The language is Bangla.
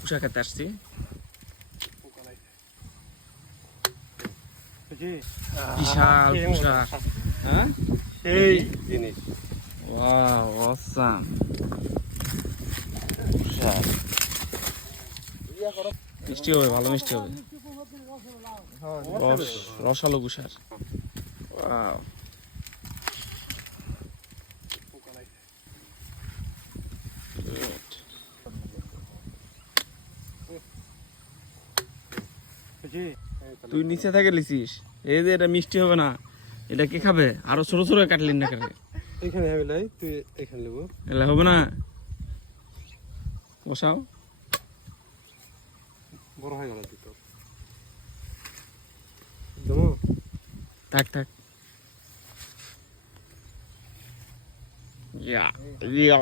কুসা খেতে আসছি। বিশাল কুসা। হ্যাঁ এই জিনিস ওয়াও অসাম কুসা মিষ্টি হবে, ভালো মিষ্টি হবে। রসালো কুসার। ওয়াও তুই নিচে থেকে লিছিস, এই যে এটা মিষ্টি হবে না, এটা কে খাবে? আরো ছোট ছোট কাটলিন না কেন? এখানে হবে লাই, তুই এখানে নেবো। এলা হবে না, বসাও। বড় হয়ে গেল দুটো। দেবো? থাক থাক। ইয়া ইয়া